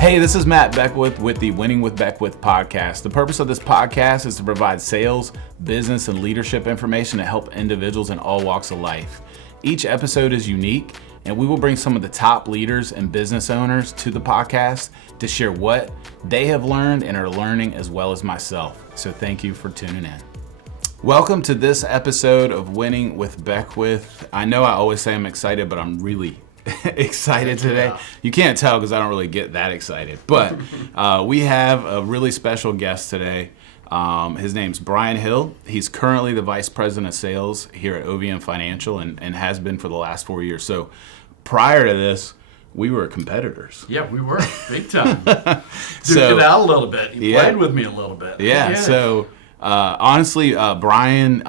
Hey, this is Matt Beckwith with the Winning with Beckwith podcast. The purpose of this podcast is to provide sales, business, and leadership information to help individuals in all walks of life. Each episode is unique, and we will bring some of the top leaders and business owners to the podcast to share what they have learned and are learning, as well as myself. So thank you for tuning in. Welcome to this episode of Winning with Beckwith. I know I always say I'm excited, but I'm really excited today. Yeah. You can't tell because I don't really get that excited, but we have a really special guest today. His name's Brian Hill. He's currently the Vice President of Sales here at OVM Financial and has been for the last 4 years. So prior to this, we were competitors. Yeah, we were. Big time. Duked it out a little bit. He played with me a little bit. Yeah, so honestly, Brian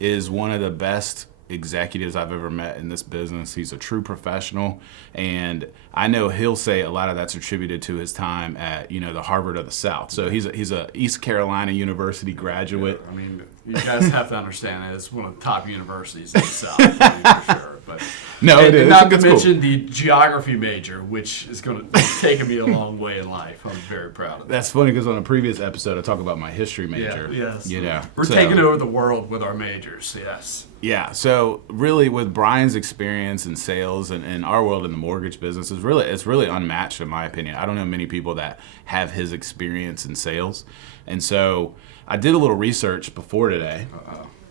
is one of the best executives I've ever met in this business. He's a true professional, and I know he'll say a lot of that's attributed to his time at the Harvard of the South. So he's a East Carolina University graduate. Yeah, I mean, you guys have to understand it's one of the top universities in the South, for sure. But no, it is. Not to mention the geography major, which is going to take me a long way in life. I'm very proud of that. That's funny because on a previous episode I talk about my history major. Yeah, yes. We're taking over the world with our majors. Yes. Yeah, so really with Brian's experience in sales and our world in the mortgage business it's really unmatched in my opinion. I don't know many people that have his experience in sales. And so I did a little research before today.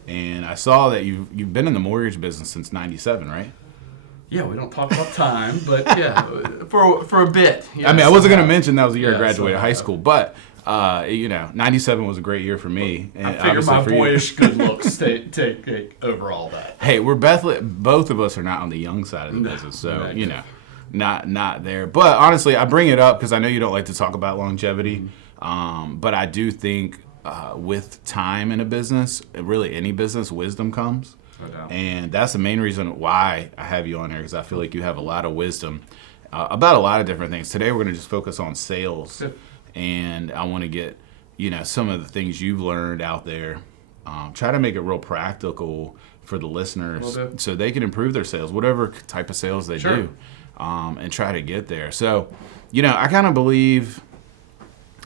And I saw that you've been in the mortgage business since '97, right? Yeah, we don't talk about time, but yeah, for a bit. I mean, I wasn't going to mention that was the year I graduated high school, but 97 was a great year for me. And I figure my boyish good looks take over all that. Hey, we're both of us are not on the young side of the business, so not there. But honestly, I bring it up because I know you don't like to talk about longevity, but I do think with time in a business, really any business, wisdom comes. And that's the main reason why I have you on here, because I feel like you have a lot of wisdom about a lot of different things. Today we're going to just focus on sales. And I want to get, some of the things you've learned out there. Try to make it real practical for the listeners so they can improve their sales, whatever type of sales they do, and try to get there. So, I kind of believe.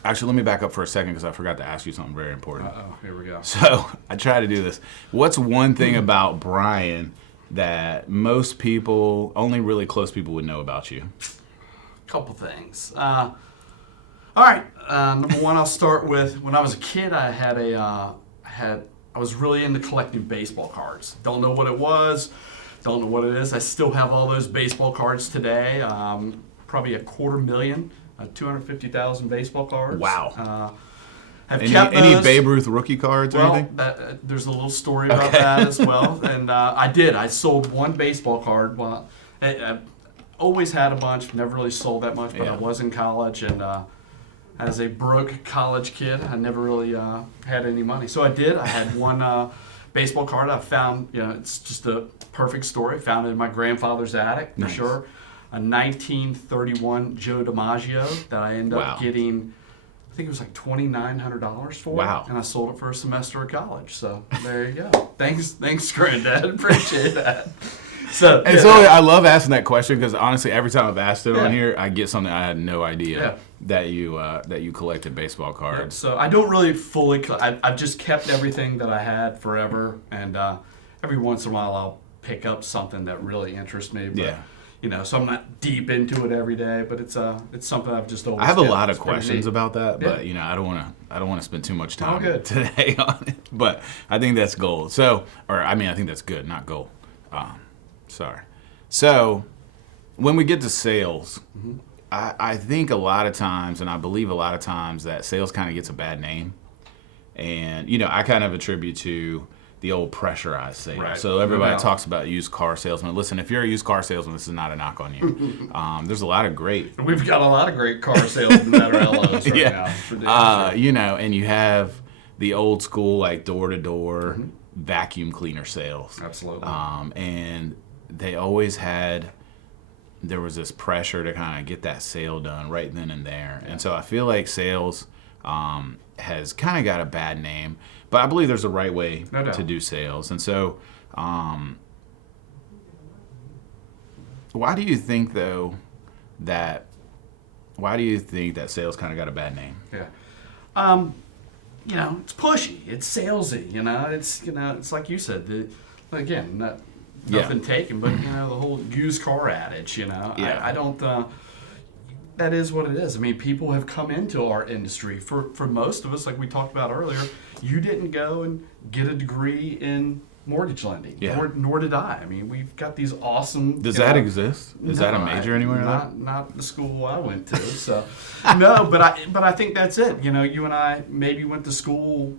Actually, let me back up for a second because I forgot to ask you something very important. Here we go. So I try to do this. What's one thing about Brian that most people, only really close people, would know about you? Couple things. All right. Number one, I'll start with when I was a kid. I was really into collecting baseball cards. Don't know what it was. Don't know what it is. I still have all those baseball cards today. Probably 250,000. 250,000 baseball cards. Wow. Any Babe Ruth rookie cards or anything? There's a little story about that as well. And I sold one baseball card. Well, I always had a bunch, never really sold that much, but I was in college. And as a broke college kid, I never really had any money. So I did. I had one baseball card I found. It's just a perfect story. Found it in my grandfather's attic, for sure. A 1931 Joe DiMaggio that I ended up getting, I think it was like $2,900 for. Wow. And I sold it for a semester of college. So there you go. Thanks, Granddad. Appreciate that. So I love asking that question because honestly, every time I've asked it on here, I get something I had no idea that you collected baseball cards. So I don't really fully. I've just kept everything that I had forever, and every once in a while I'll pick up something that really interests me. But, so I'm not deep into it every day, but it's something I've just always. I have a lot of questions about that, but I don't want to spend too much time today on it. But I think that's gold. I think that's good, not gold. Sorry. So when we get to sales, I think a lot of times, and I believe a lot of times, that sales kind of gets a bad name, and I kind of attribute to the old pressurized sale. Right. So everybody talks about used car salesman. Listen, if you're a used car salesman, this is not a knock on you. There's a lot of great. We've got a lot of great car salesmen that are LOs right now. And you have the old school, like door-to-door vacuum cleaner sales. Absolutely. And they always there was this pressure to kind of get that sale done right then and there. Yeah. And so I feel like sales has kind of got a bad name. But I believe there's a right way to do sales. And so why do you think, though, that Why do you think that sales kind of got a bad name? Yeah. It's pushy. It's salesy. It's like you said. Nothing taken, but the whole used car adage. Yeah. I don't. That is what it is. I mean, people have come into our industry. For most of us, like we talked about earlier, you didn't go and get a degree in mortgage lending, nor did I. I mean, we've got these awesome. Does that exist? Is that a major anywhere? Not the school I went to. So no, but I think that's it. You and I maybe went to school.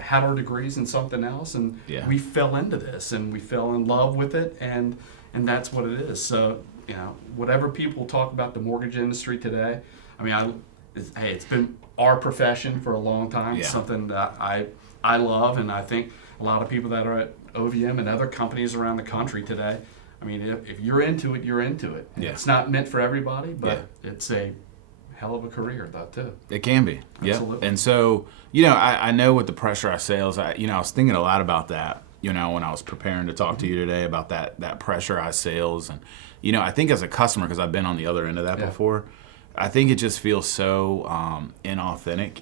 Had our degrees in something else, and we fell into this, and we fell in love with it, and that's what it is. So whatever people talk about the mortgage industry today, I mean, it's been our profession for a long time. It's something that I love, and I think a lot of people that are at OVM and other companies around the country today, I mean, if you're into it, you're into it. Yeah. It's not meant for everybody, but it's a hell of a career, though, too. It can be. Absolutely. Yeah. And so, I know with the pressurized sales, I was thinking a lot about that, when I was preparing to talk to you today about that pressurized sales. And, I think as a customer, because I've been on the other end of that before, I think it just feels so inauthentic.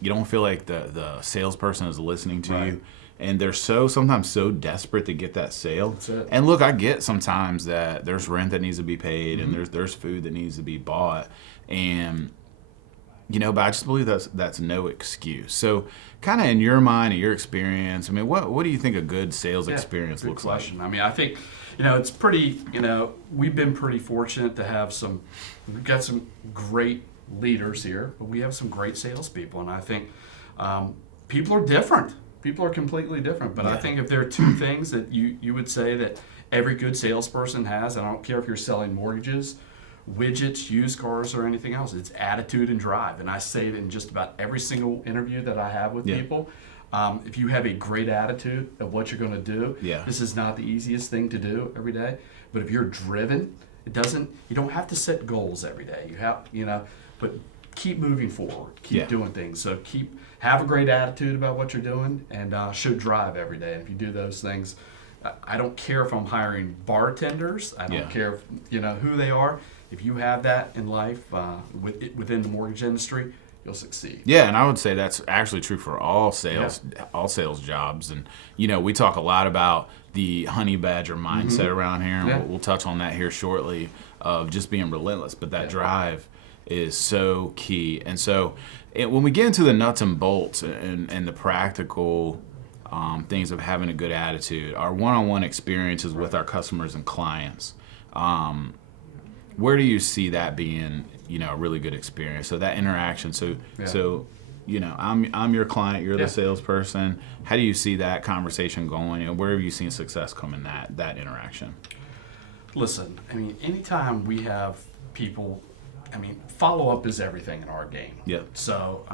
You don't feel like the salesperson is listening to you. And they're sometimes so desperate to get that sale. That's it. And look, I get sometimes that there's rent that needs to be paid and there's food that needs to be bought. And, but I just believe that's no excuse. So kind of in your mind and your experience, I mean, what do you think a good sales experience looks like? I mean, I think, it's pretty, we've been pretty fortunate to have we've got some great leaders here, but we have some great salespeople. And I think people are different. People are completely different, but I think if there are two things that you would say that every good salesperson has, and I don't care if you're selling mortgages, widgets, used cars, or anything else, it's attitude and drive. And I say it in just about every single interview that I have with people. If you have a great attitude of what you're going to do, this is not the easiest thing to do every day, but if you're driven, you don't have to set goals every day. You have, but keep moving forward, keep doing things. So have a great attitude about what you're doing, and show drive every day. And if you do those things, I don't care if I'm hiring bartenders. I don't care if, who they are. If you have that in life within the mortgage industry, you'll succeed. Yeah, and I would say that's actually true for all sales jobs. And we talk a lot about the honey badger mindset around here, and we'll touch on that here shortly, of just being relentless. But that drive is so key. And so when we get into the nuts and bolts and the practical things of having a good attitude, our one-on-one experiences with our customers and clients, where do you see that being, a really good experience? So that interaction. So I'm your client, you're the salesperson. How do you see that conversation going? And where have you seen success come in that interaction? Listen, I mean, anytime we have people, follow-up is everything in our game. Yeah. So,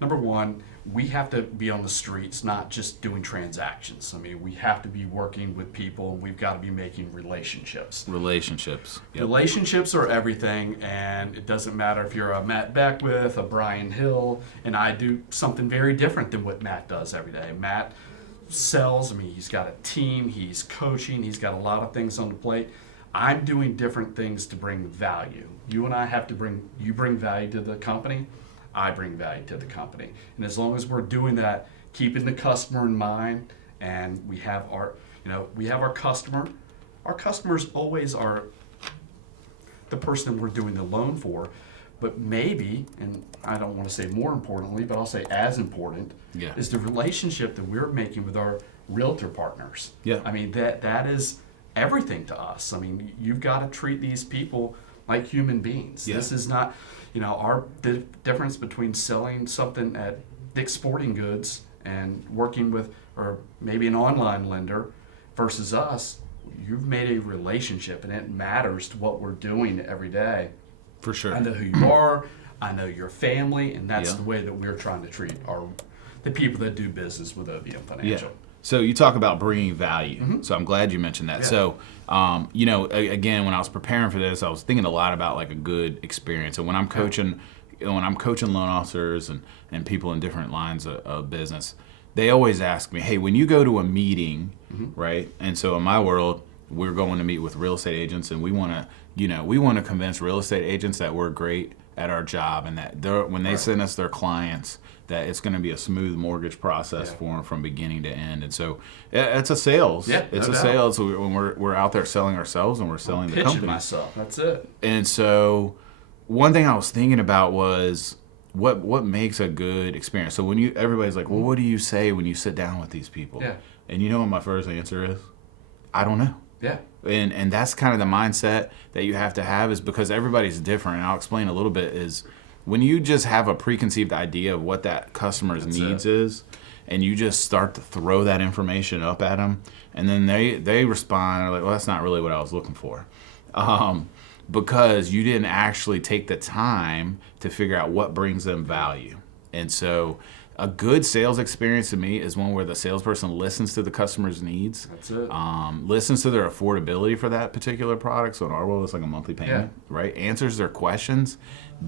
number one, we have to be on the streets, not just doing transactions. We have to be working with people, and we've got to be making relationships. Relationships. Yep. Relationships are everything, and it doesn't matter if you're a Matt Beckwith, a Brian Hill, and I do something very different than what Matt does every day. Matt sells, he's got a team, he's coaching, he's got a lot of things on the plate. I'm doing different things to bring value. You and I have to bring value to the company. I bring value to the company. And as long as we're doing that, keeping the customer in mind, and we have our customer. Our customers always are the person that we're doing the loan for, but maybe, and I don't want to say more importantly, but I'll say as important, is the relationship that we're making with our realtor partners. Yeah. That is everything to us. You've got to treat these people like human beings. Yeah. This is not, the difference between selling something at Dick's Sporting Goods and working with, or maybe an online lender versus us. You've made a relationship, and it matters to what we're doing every day. For sure. I know who you are. I know your family, and that's the way that we're trying to treat the people that do business with OVM Financial. Yeah. So you talk about bringing value. So I'm glad you mentioned that. Yeah. So, again, when I was preparing for this, I was thinking a lot about like a good experience. And when I'm coaching, loan officers and people in different lines of business, they always ask me, hey, when you go to a meeting, right? And so in my world, we're going to meet with real estate agents, and we want to convince real estate agents that we're great at our job, and that when they send us their clients, that it's going to be a smooth mortgage process for them from beginning to end. And so it's a sales. Yeah, it's no a doubt. sales. When we're out there selling ourselves and we're selling the company. Pitching myself. That's it. And so one thing I was thinking about was what makes a good experience. So when everybody's like, well, what do you say when you sit down with these people? Yeah. And you know what my first answer is? I don't know. Yeah. And that's kind of the mindset that you have to have, is because everybody's different. And I'll explain a little bit. Is when you just have a preconceived idea of what that customer's needs is, and you just start to throw that information up at them, and then they respond like, well, that's not really what I was looking for. Because you didn't actually take the time to figure out what brings them value. And so a good sales experience to me is one where the salesperson listens to the customer's needs. That's it. Listens to their affordability for that particular product. So in our world, it's like a monthly payment, right? Answers their questions,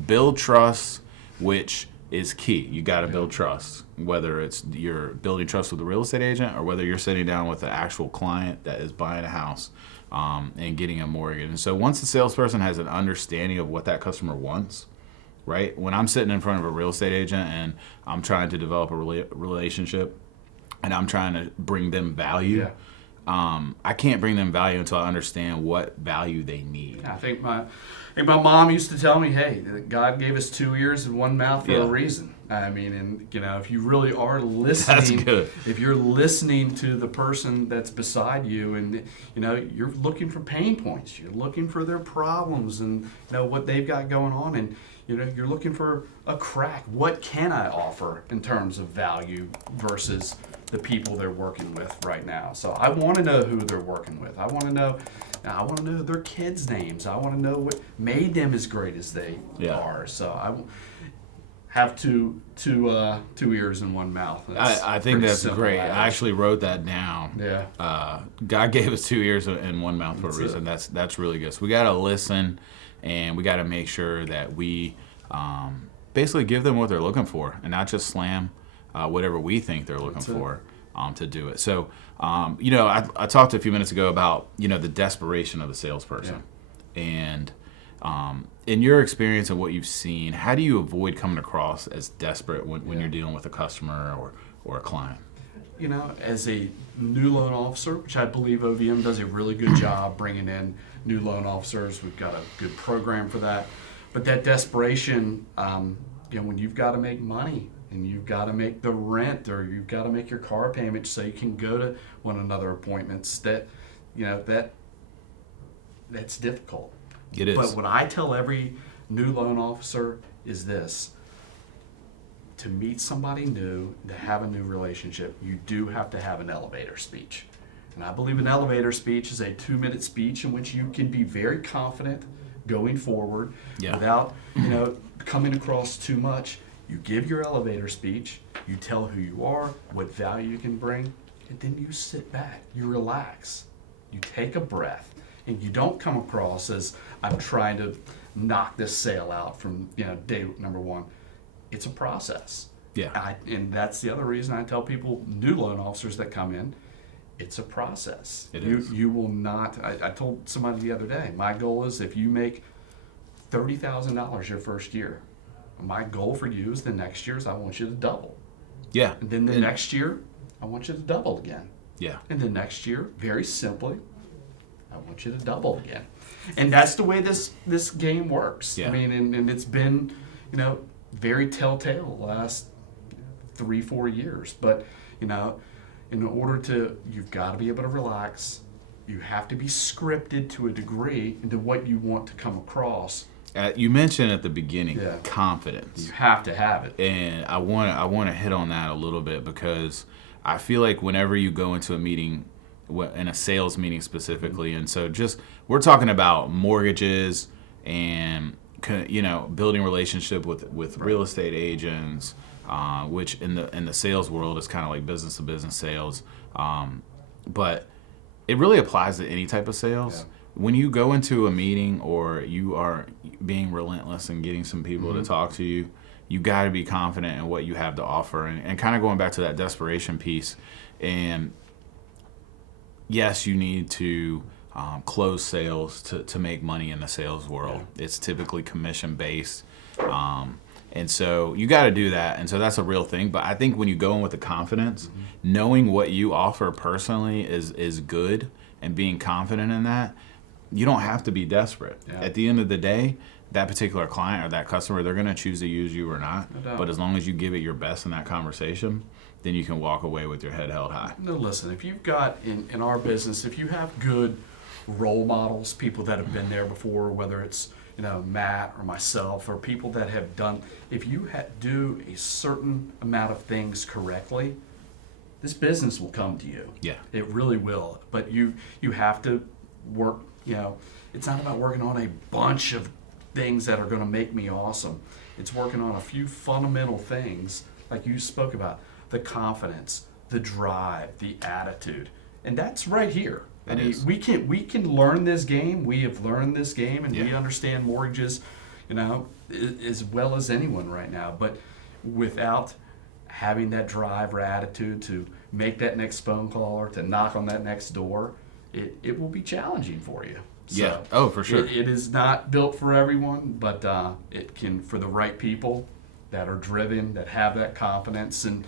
build trust, which is key. You got to build trust, whether it's you're building trust with a real estate agent or whether you're sitting down with the actual client that is buying a house and getting a mortgage. And so once the salesperson has an understanding of what that customer wants, right? When I'm sitting in front of a real estate agent and I'm trying to develop a relationship and I'm trying to bring them value, I can't bring them value until I understand what value they need. I think my mom used to tell me, hey, God gave us 2 ears and 1 mouth for a reason. I mean, and if you really are listening, that's good. If you're listening to the person that's beside you, and you're looking for pain points, you're looking for their problems and what they've got going on, and you're looking for a crack. What can I offer in terms of value versus the people they're working with right now? So I want to know who they're working with. I want to know their kids' names. I want to know what made them as great as they are. So I have two ears and 1 mouth. I think that's great. I actually wrote that down. Yeah. God gave us 2 ears and 1 mouth for a reason. That's really good. So we got to listen, and we got to make sure that we basically give them what they're looking for, and not just slam whatever we think they're looking for to do it. So, I talked a few minutes ago about the desperation of the salesperson, and in your experience and what you've seen, how do you avoid coming across as desperate when you're dealing with a customer or a client? As a new loan officer, which I believe OVM does a really good job bringing in new loan officers. We've got a good program for that. But that desperation, when you've got to make money and you've got to make the rent or you've got to make your car payment so you can go to one another appointments, that's difficult. It is. But what I tell every new loan officer is this: to meet somebody new, to have a new relationship, you do have to have an elevator speech. And I believe an elevator speech is a 2-minute speech in which you can be very confident going forward without, coming across too much. You give your elevator speech, you tell who you are, what value you can bring, and then you sit back, you relax, you take a breath, and you don't come across as I'm trying to knock this sale out from day number 1. It's a process. Yeah. And that's the other reason I tell people, new loan officers that come in, it's a process. You will not. I told somebody the other day, my goal is if you make $30,000 your first year, my goal for you is the next year is I want you to double. Yeah. And then the next year, I want you to double again. Yeah. And the next year, very simply, I want you to double again. And that's the way this game works. Yeah. I mean, and it's been, very telltale the last 3-4 years. But, in order to, you've got to be able to relax. You have to be scripted to a degree into what you want to come across. You mentioned at the beginning confidence. You have to have it. And I want to hit on that a little bit, because I feel like whenever you go into a meeting, in a sales meeting specifically, and so we're talking about mortgages and building relationship with real estate agents, which in the sales world is kind of like business to business sales, but it really applies to any type of sales. Yeah. When you go into a meeting or you are being relentless and getting some people to talk to you, you got to be confident in what you have to offer, and kind of going back to that desperation piece. And yes, you need to close sales to make money in the sales world. Yeah. It's typically commission based. And so you got to do that. And so that's a real thing. But I think when you go in with the confidence, knowing what you offer personally is good, and being confident in that, you don't have to be desperate. Yeah. At the end of the day, that particular client or that customer, they're going to choose to use you or not. No, but as long as you give it your best in that conversation, then you can walk away with your head held high. No, listen, if you've got, in our business, if you have good role models, people that have been there before, whether it's Matt or myself, or people that have done, if you do a certain amount of things correctly, this business will come to you. Yeah. It really will. But you have to work, it's not about working on a bunch of things that are going to make me awesome. It's working on a few fundamental things, like you spoke about, the confidence, the drive, the attitude. And that's right here. I mean, we can learn this game. We have learned this game, and we understand mortgages, as well as anyone right now. But without having that drive or attitude to make that next phone call or to knock on that next door, it will be challenging for you. So yeah. Oh, for sure. It is not built for everyone, but it can, for the right people that are driven, that have that confidence, and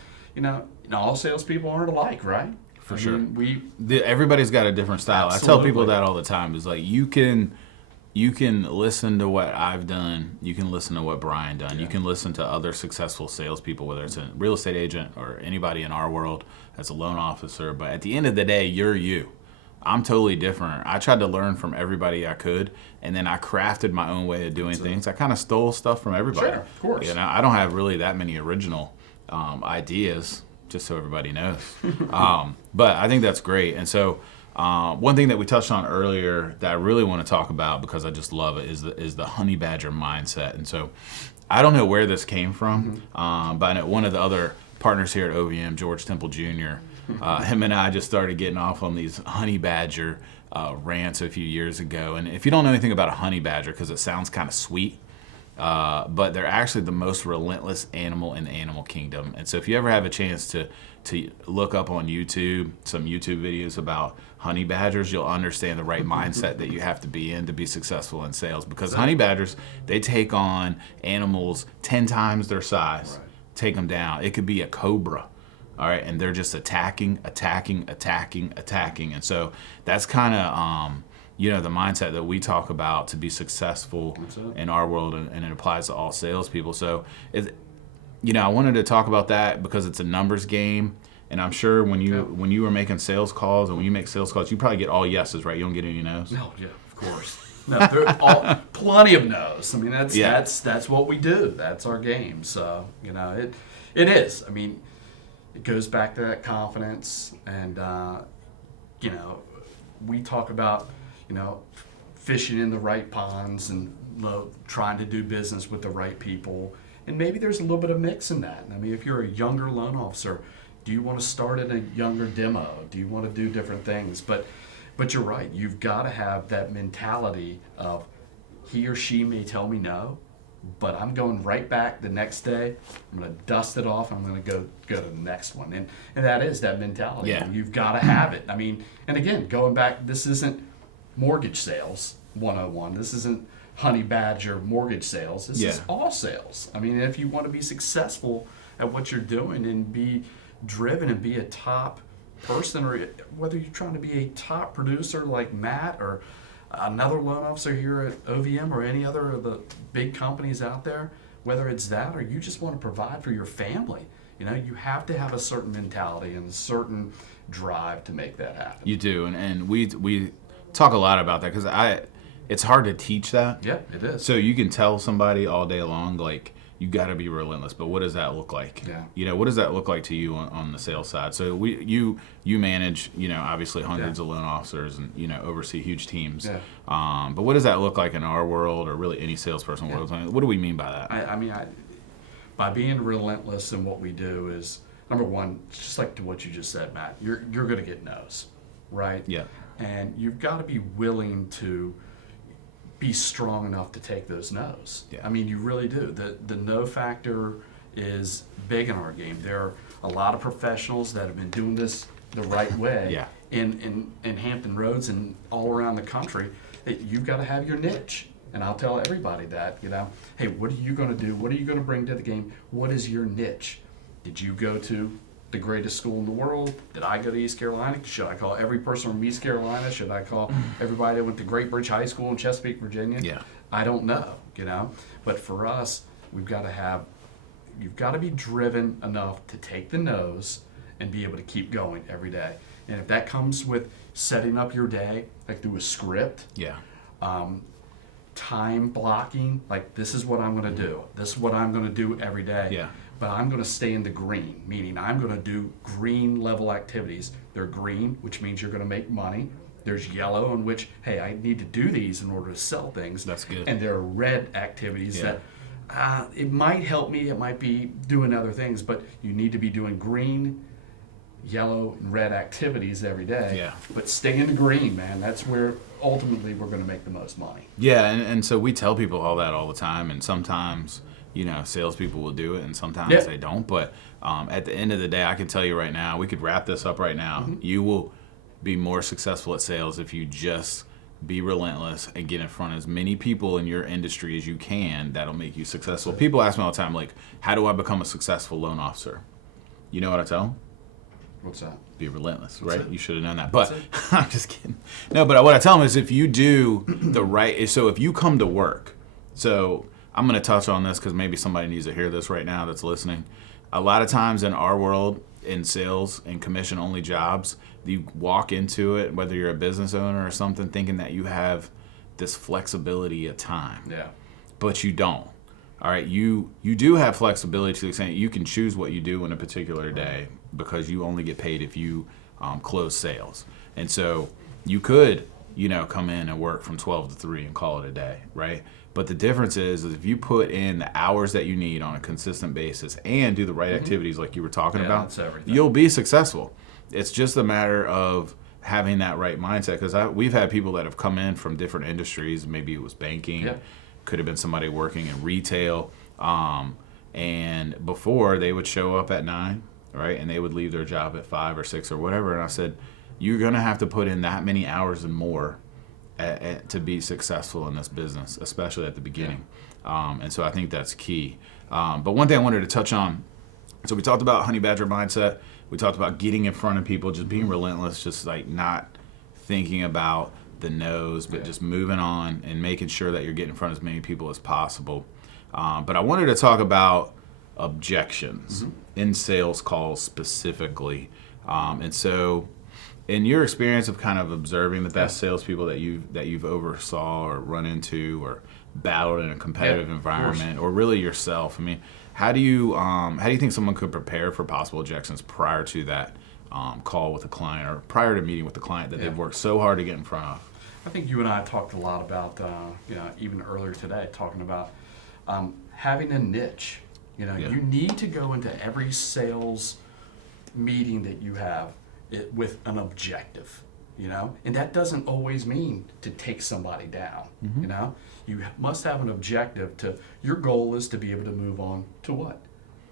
all salespeople aren't alike, right? For sure. Everybody's got a different style. Absolutely. I tell people that all the time. It's like you can listen to what I've done. You can listen to what Brian done. Yeah. You can listen to other successful salespeople, whether it's a real estate agent or anybody in our world as a loan officer. But at the end of the day, you're you. I'm totally different. I tried to learn from everybody I could, and then I crafted my own way of doing things. I kind of stole stuff from everybody. Sure, of course. I don't have really that many original ideas, just so everybody knows. But I think that's great. And so one thing that we touched on earlier that I really want to talk about, because I just love it, is the honey badger mindset. And so I don't know where this came from, but I know one of the other partners here at OVM, George Temple Jr., him and I just started getting off on these honey badger rants a few years ago. And if you don't know anything about a honey badger, because it sounds kind of sweet, but they're actually the most relentless animal in the animal kingdom. And so if you ever have a chance to look up on YouTube, some YouTube videos about honey badgers, you'll understand the right mindset that you have to be in to be successful in sales. Because honey badgers, they take on animals 10 times their size, take them down. It could be a cobra. All right, and they're just attacking. And so that's kind of, the mindset that we talk about to be successful in our world, and it applies to all salespeople. So, I wanted to talk about that because it's a numbers game, and I'm sure when you were making sales calls, and when you make sales calls, you probably get all yeses, right? You don't get any no's? No, yeah, of course. No, there are plenty of no's. I mean, that's what we do. That's our game. So, it is. I mean, it goes back to that confidence, and we talk about fishing in the right ponds and trying to do business with the right people, and maybe there's a little bit of mix in that. I mean, if you're a younger loan officer, do you want to start in a younger demo? Do you want to do different things? But you're right. You've got to have that mentality of he or she may tell me no, but I'm going right back the next day. I'm going to dust it off. I'm going to go to the next one. And that is that mentality. Yeah. You've got to have it. I mean, and again, going back, this isn't mortgage sales 101. This isn't honey badger mortgage sales. This is all sales. I mean, if you want to be successful at what you're doing and be driven and be a top person, or whether you're trying to be a top producer like Matt or another loan officer here at OVM or any other of the big companies out there, whether it's that or you just want to provide for your family, you have to have a certain mentality and a certain drive to make that happen. You do, and we talk a lot about that because it's hard to teach that. Yeah, it is. So you can tell somebody all day long, like, you got to be relentless, but what does that look like? Yeah. What does that look like to you on the sales side? So you manage, obviously hundreds of loan officers and, oversee huge teams. Yeah. But what does that look like in our world, or really any salesperson world? What do we mean by that? I mean, by being relentless in what we do is, number one, just like to what you just said, Matt, you're going to get no's, right? Yeah. And you've got to be willing to be strong enough to take those no's. Yeah. I mean, you really do. The no factor is big in our game. There are a lot of professionals that have been doing this the right way. Yeah. in Hampton Roads and all around the country, that you've got to have your niche. And I'll tell everybody that, hey, what are you going to do? What are you going to bring to the game? What is your niche? Did you go to the greatest school in the world? Did I go to East Carolina? Should I call every person from East Carolina? Should I call everybody that went to Great Bridge High School in Chesapeake, Virginia? Yeah. I don't know, But for us, you've got to be driven enough to take the no's and be able to keep going every day. And if that comes with setting up your day, like through a script, time blocking, like this is what I'm going to do. This is what I'm going to do every day. Yeah. But I'm going to stay in the green, meaning I'm going to do green level activities. They're green, which means you're going to make money. There's yellow, in which, hey, I need to do these in order to sell things. That's good. And there are red activities that it might help me. It might be doing other things, but you need to be doing green, yellow, and red activities every day. Yeah. But stay in the green, man. That's where ultimately we're going to make the most money. Yeah, and so we tell people all that all the time, and sometimes salespeople will do it, and sometimes they don't. But at the end of the day, I can tell you right now, we could wrap this up right now. Mm-hmm. You will be more successful at sales if you just be relentless and get in front of as many people in your industry as you can. That'll make you successful. People ask me all the time, like, how do I become a successful loan officer? You know what I tell them? What's that? Be relentless, right? You should have known that. But I'm just kidding. No, but what I tell them is if you do the right, so if you come to work, so I'm going to touch on this because maybe somebody needs to hear this right now that's listening. A lot of times in our world, in sales and commission-only jobs, you walk into it, whether you're a business owner or something, thinking that you have this flexibility of time. Yeah. But you don't. All right, you do have flexibility to the extent you can choose what you do in a particular day because you only get paid if you close sales. And so you could, come in and work from 12 to 3 and call it a day, right? But the difference is if you put in the hours that you need on a consistent basis and do the right activities like you were talking about, you'll be successful. It's just a matter of having that right mindset because we've had people that have come in from different industries. Maybe it was banking, could have been somebody working in retail, and before they would show up at 9, right, and they would leave their job at 5 or 6 or whatever. And I said, you're going to have to put in that many hours and more to be successful in this business, especially at the beginning. And so I think that's key. But one thing I wanted to touch on, so we talked about honey badger mindset. We talked about getting in front of people, just being relentless, just like not thinking about the no's, but just moving on and making sure that you're getting in front of as many people as possible. But I wanted to talk about objections in sales calls specifically. And so in your experience of kind of observing the best salespeople that you've oversaw or run into or battled in a competitive environment, or really yourself, I mean, how do you think someone could prepare for possible objections prior to that call with a client or prior to meeting with the client that they've worked so hard to get in front of? I think you and I talked a lot about, even earlier today, talking about having a niche. You need to go into every sales meeting that you have with an objective, and that doesn't always mean to take somebody down. You must have an objective. Your goal is to be able to move on to what?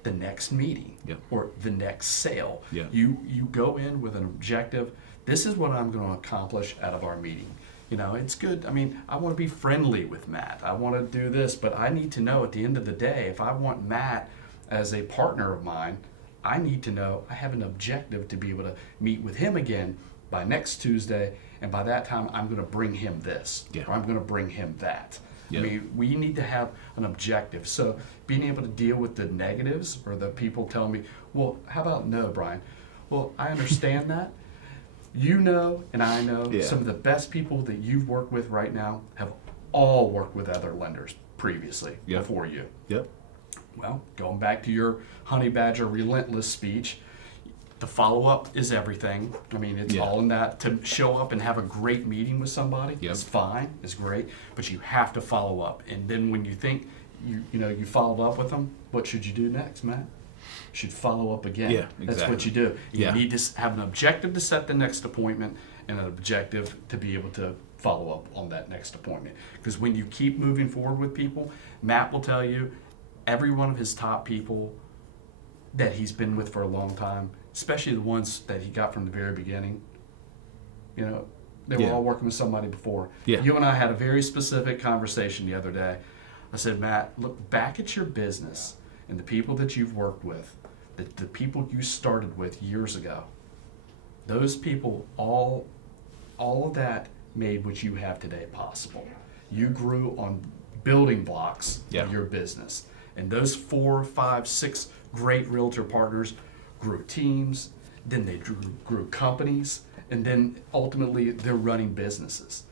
The next meeting or the next sale. You go in with an objective. This is what I'm going to accomplish out of our meeting. It's good. I mean, I want to be friendly with Matt. I want to do this, but I need to know at the end of the day, if I want Matt as a partner of mine, I need to know I have an objective to be able to meet with him again by next Tuesday, and by that time I'm going to bring him this, or I'm going to bring him that. I mean, we need to have an objective. So being able to deal with the negatives or the people telling me, well, how about no, Brian? Well, I understand that. And I know some of the best people that you've worked with right now have all worked with other lenders previously before you. Well, going back to your honey badger relentless speech, the follow-up is everything. I mean, it's all in that. To show up and have a great meeting with somebody is fine, is great, but you have to follow up. And then when you think you followed up with them, what should you do next, Matt? You should follow up again. Exactly. That's what you do. You need to have an objective to set the next appointment and an objective to be able to follow up on that next appointment. Because when you keep moving forward with people, Matt will tell you, every one of his top people that he's been with for a long time, especially the ones that he got from the very beginning, you know, they were all working with somebody before. Yeah. You and I had a very specific conversation the other day. I said, Matt, look back at your business and the people that you've worked with, the people you started with years ago. Those people, all of that made what you have today possible. You grew on building blocks of your business. And those 4, 5, 6 great realtor partners grew teams, then they grew companies, and then ultimately they're running businesses.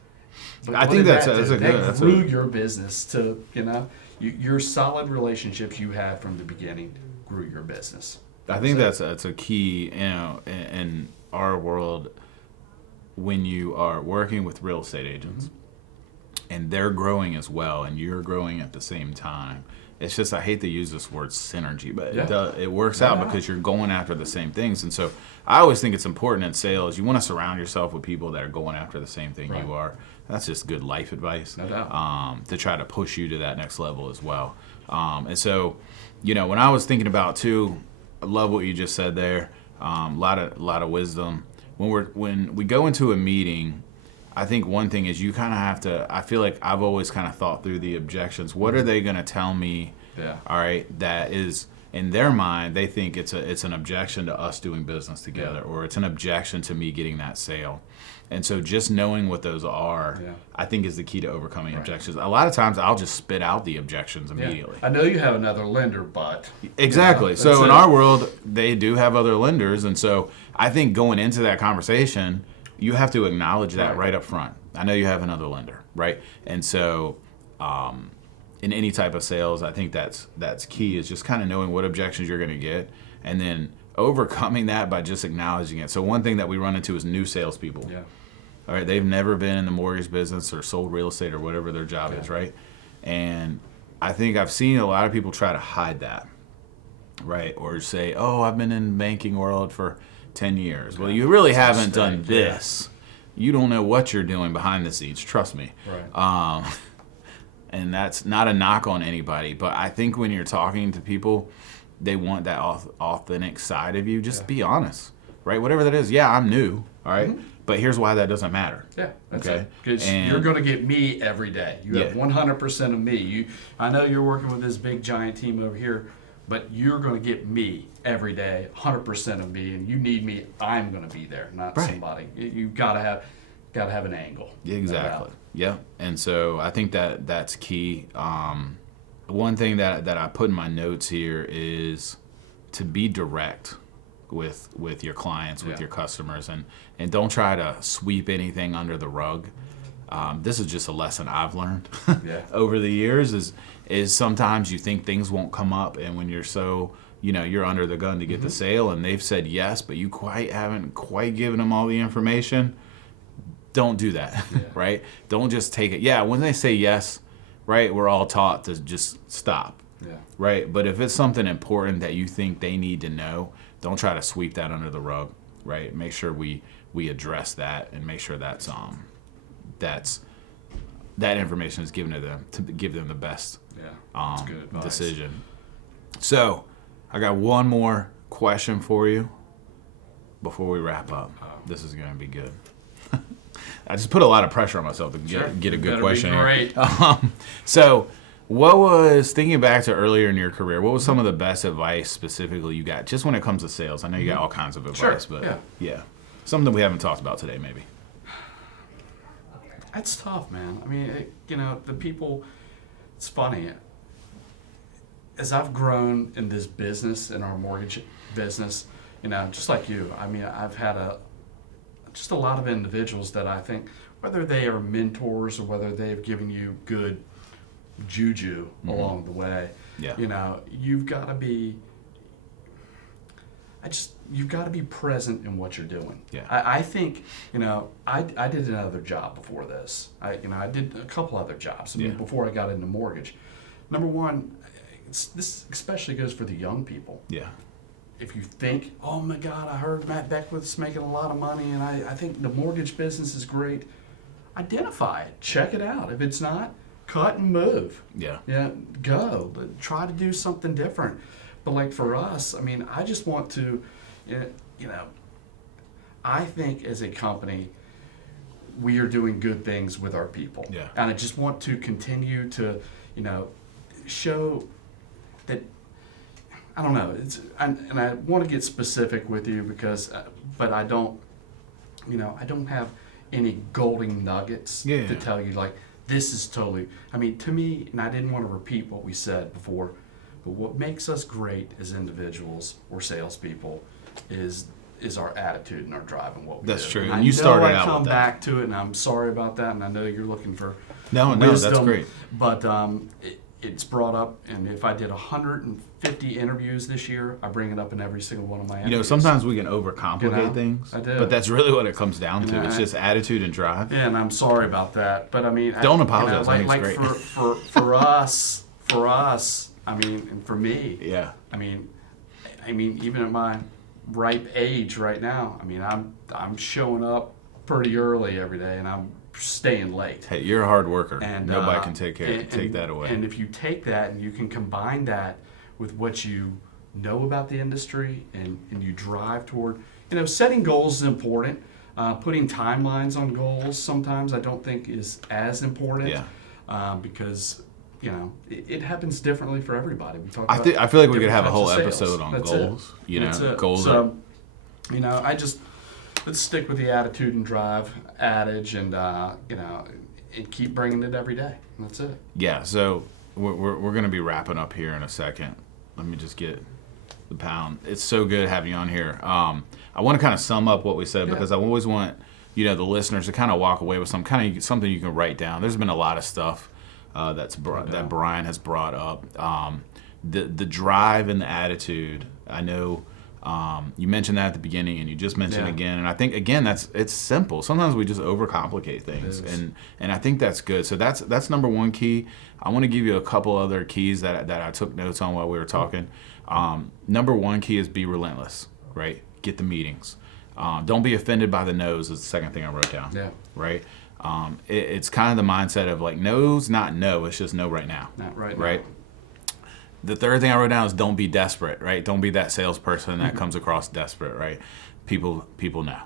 But I think that's a good. That grew your business to, you know, your solid relationships you had from the beginning grew your business. I think that's a key, you know, in our world when you are working with real estate agents and they're growing as well and you're growing at the same time. It's just, I hate to use this word synergy, but it works out because you're going after the same things. And so I always think it's important in sales. You want to surround yourself with people that are going after the same thing you are. That's just good life advice to try to push you to that next level as well. And so, you know, when I was thinking about too, I love what you just said there. A lot of wisdom. When we go into a meeting, I think one thing is you kind of have to, I feel like I've always kind of thought through the objections. What are they going to tell me? All right, that is, in their mind, they think it's an objection to us doing business together, or it's an objection to me getting that sale. And so just knowing what those are, I think is the key to overcoming objections. A lot of times I'll just spit out the objections immediately. I know you have another lender, but... Exactly. You know, so in our world, they do have other lenders. And so I think going into that conversation, you have to acknowledge that right up front. I know you have another lender, right? And so in any type of sales, I think that's key, is just kind of knowing what objections you're going to get and then overcoming that by just acknowledging it. So one thing that we run into is new salespeople. All right, they've never been in the mortgage business or sold real estate or whatever their job is, right? And I think I've seen a lot of people try to hide that, right? Or say, oh, I've been in the banking world for 10 years. Well, you really haven't done this. You don't know what you're doing behind the scenes, trust me. And that's not a knock on anybody, but I think when you're talking to people, they want that authentic side of you. Just be honest, right? Whatever that is. Yeah, I'm new, all right? But here's why that doesn't matter. That's it. Because you're going to get me every day. You have 100% of me. I know you're working with this big giant team over here, but you're going to get me every day, 100% of me, and you need me. I'm going to be there, not somebody. You've got to have an angle. Exactly. Yeah. And so I think that's key. One thing that I put in my notes here is to be direct with your clients, with your customers, and don't try to sweep anything under the rug. This is just a lesson I've learned over the years is sometimes you think things won't come up, and when you're so, you know, you're under the gun to get the sale and they've said yes, but you haven't quite given them all the information, don't do that, right? Don't just take it. Yeah, when they say yes, right, we're all taught to just stop, right? But if it's something important that you think they need to know, don't try to sweep that under the rug, right? Make sure we address that and make sure that information is given to them to give them the best decision. So I got one more question for you before we wrap up. This is going to be good. I just put a lot of pressure on myself to get a good question here. So what was, thinking back to earlier in your career, what was some of the best advice specifically you got just when it comes to sales? I know you got all kinds of advice, but something we haven't talked about today maybe. That's tough, man. I mean, the people, it's funny. As I've grown in this business, in our mortgage business, just like you, I mean, I've had just a lot of individuals that I think, whether they are mentors or whether they've given you good juju along the way, you've got to be, you've got to be present in what you're doing. I think, I did another job before this. I did a couple other jobs before I got into mortgage. Number one, this especially goes for the young people. If you think, oh my God, I heard Matt Beckwith's making a lot of money and I think the mortgage business is great, identify it, check it out. If it's not, cut and move. Go, but try to do something different. But like for us, I mean, I just want to, I think as a company, we are doing good things with our people. Yeah. And I just want to continue to, show that, I don't know, and I want to get specific with you because, but I don't have any golden nuggets to tell you, like, this is totally, to me, and I didn't want to repeat what we said before, but what makes us great as individuals or salespeople is our attitude and our drive and what we do. That's true. And And you started out with that. I come back to it, and I'm sorry about that, and I know you're looking for No, wisdom, that's great. But it's brought up, and if I did 150 interviews this year, I bring it up in every single one of my interviews. Sometimes we can overcomplicate things. I do. But that's really what it comes down to. It's just attitude and drive. Yeah, and I'm sorry about that. But don't apologize. I think it's great. for us, and for me. Yeah. Even at my ripe age right now, I'm showing up pretty early every day, and I'm staying late. Hey, you're a hard worker. And nobody can take that away. And if you take that and you can combine that with what you know about the industry and you drive toward, setting goals is important. Putting timelines on goals sometimes I don't think is as important. Yeah. Because it happens differently for everybody. We talk I feel like we could have a whole episode on goals. Goals. So, let's stick with the attitude and drive adage, and and keep bringing it every day. That's it. Yeah. So we're going to be wrapping up here in a second. Let me just get the pound. It's so good having you on here. I want to kind of sum up what we said because I always want the listeners to kind of walk away with something you can write down. There's been a lot of stuff that Brian has brought up. The drive and the attitude. I know. You mentioned that at the beginning, and you just mentioned again, and I think again it's simple. Sometimes we just overcomplicate things, and I think that's good. So that's number one key. I want to give you a couple other keys that I took notes on while we were talking. Number one key is be relentless, right? Get the meetings. Don't be offended by the no's is the second thing I wrote down. Yeah. Right. It's kind of the mindset of like no's not no, it's just no right now. Not right. Right. Now. The third thing I wrote down is don't be desperate, right? Don't be that salesperson that comes across desperate, right? People know.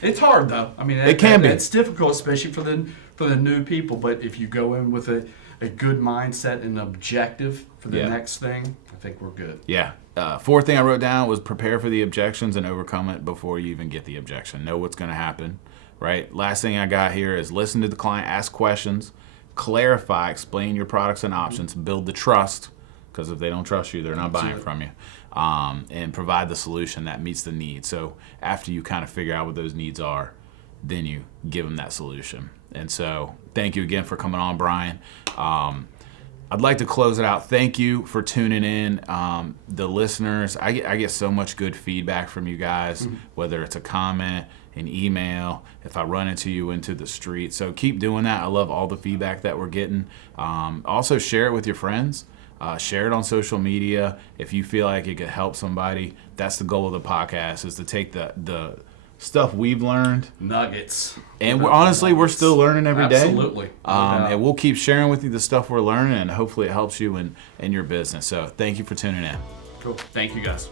It's hard though. It can be. It's difficult, especially for the new people. But if you go in with a good mindset and objective for the next thing, I think we're good. Yeah. Fourth thing I wrote down was prepare for the objections and overcome it before you even get the objection. Know what's going to happen, right? Last thing I got here is listen to the client, ask questions, clarify, explain your products and options, build the trust. Because if they don't trust you, they're not buying from you. And provide the solution that meets the need. So after you kind of figure out what those needs are, then you give them that solution. And so thank you again for coming on, Brian. I'd like to close it out. Thank you for tuning in. The listeners, I get so much good feedback from you guys, whether it's a comment, an email, if I run into you into the street. So keep doing that. I love all the feedback that we're getting. Also share it with your friends. Share it on social media if you feel like it could help somebody. That's the goal of the podcast, is to take the stuff we've learned. Nuggets. And we're still learning every day. Absolutely. And we'll keep sharing with you the stuff we're learning, and hopefully it helps you in your business. So thank you for tuning in. Cool. Thank you, guys.